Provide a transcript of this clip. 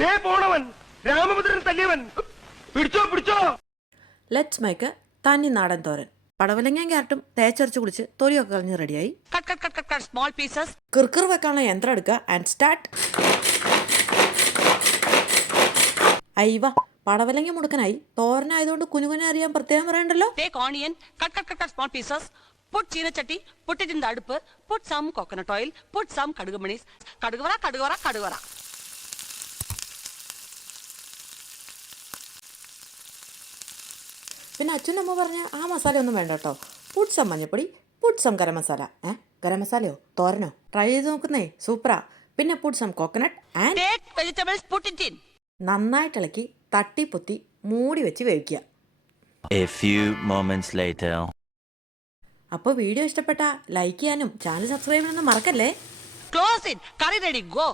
ദേ പോണവൻ രാമഭദ്രൻ തല്ലിയവൻ. പിടിച്ചോ പിടിച്ചോ. Let's make തനി നാടൻ തോരൻ. പടവലങ്ങയും ക്യാരറ്റും തേച്ചരച്ച് കുളിച്ച് തൊലിയൊക്കെ കളഞ്ഞ് റെഡിയായി. Small pieces. കിർക്കിർ വെക്കാനുള്ള യന്ത്രം എടുക്കുക ആൻഡ് സ്റ്റാർട്ട്. അയ്യവ, പടവലങ്ങ മുടുക്കനായി. തോരനായതുകൊണ്ട് കുനുകുനെ അറിയാൻ പ്രത്യേകം പറയണ്ടല്ലോ. Take onion, cut small pieces. Put ചീനച്ചട്ടി, put it in the അടുപ്പ്. Put some coconut oil, put some കടുകുമണീസ്. കടുകുവറ. പിന്നെ അച്ഛനമ്മ പറഞ്ഞ ആ മസാല ഒന്നും വേണ്ട കേട്ടോ. പുട്ട് സം മഞ്ഞപ്പൊടി, പുട്ട് സം ഗരം മസാല. ഗരം മസാലയോ തോരനോ? ട്രൈ ചെയ്ത് നോക്കുന്നേ, സൂപ്പറാ. പിന്നെ put some coconut and Take vegetables, put it in. നന്നായിട്ട് ഇളക്കി തട്ടിപ്പൊത്തി മൂടി വെച്ച് വേവിക്കുക. A few moments later. അപ്പോൾ വീഡിയോ ഇഷ്ടപ്പെട്ടാൽ ലൈക്ക് ചെയ്യാനും ചാനൽ സബ്സ്ക്രൈബ് ചെയ്യാനൊന്നും മറക്കല്ലേ. Close it. Curry ready. Go.